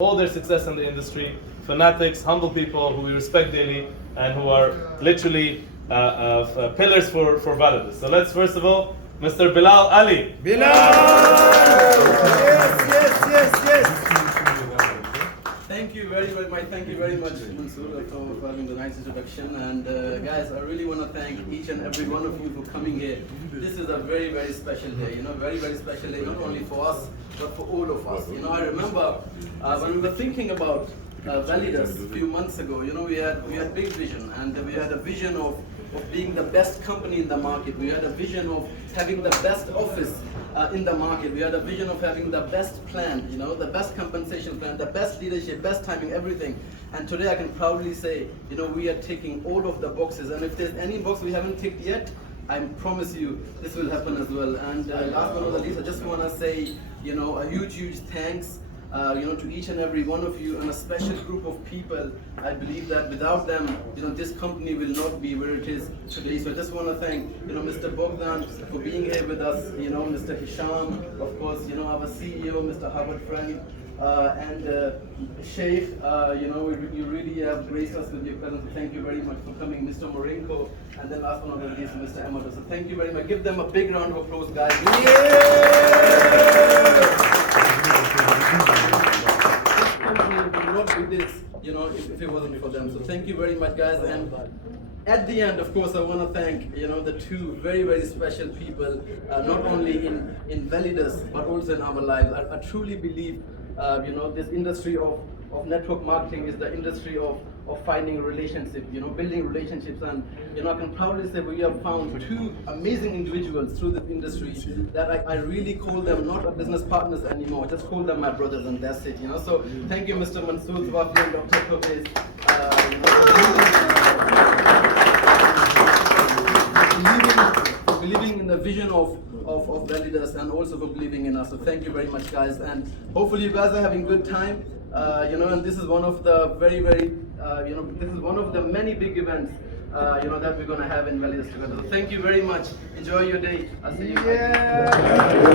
all their success in the industry, fanatics, humble people who we respect daily and who are literally pillars for Validus. So let's first of all, Mr. Bilal Ali. Bilal! Yes. Thank you very much. Thank you very much, Mansoor, for having the nice introduction. And guys, I really want to thank each and every one of you for coming here. This is a very, very special day. Very, very special day, not only for us, but for all of us. I remember when we were thinking about Validus a few months ago. We had big vision, and we had a vision of being the best company in the market. We had a vision of having the best office in the market. We had a vision of having the best plan, the best compensation plan, the best leadership, best timing, everything. And today I can proudly say, we are ticking all of the boxes. And if there's any box we haven't ticked yet, I promise you this will happen as well. And last but not the least, I just want to say, a huge thanks to each and every one of you and a special group of people. I believe that without them, this company will not be where it is today. So I just want to thank, Mr. Bogdan for being here with us, Mr. Hisham, of course, our CEO, Mr. Howard Friend, and Sheikh, you really have graced us with your presence. So thank you very much for coming, Mr. Morinko, and then last but not the least, Mr. Amato. So thank you very much. Give them a big round of applause, guys. Not do this, if it wasn't for them. So thank you very much, guys. And at the end, of course, I want to thank the two very, very special people, not only in Validus but also in our lives. I truly believe this industry of network marketing is the industry of finding relationships, building relationships. And I can proudly say we have found two amazing individuals through this industry that I really call them not a business partners anymore, I just call them my brothers, and that's it. So thank you, Mr. Mansoor Zwafi and Dr. Kobe, for believing in the vision of Validus, and also for believing in us. So thank you very much, guys, and hopefully you guys are having good time. And this is one of the very, very, this is one of the many big events, that we're going to have in Validus together. So thank you very much. Enjoy your day. I'll see you.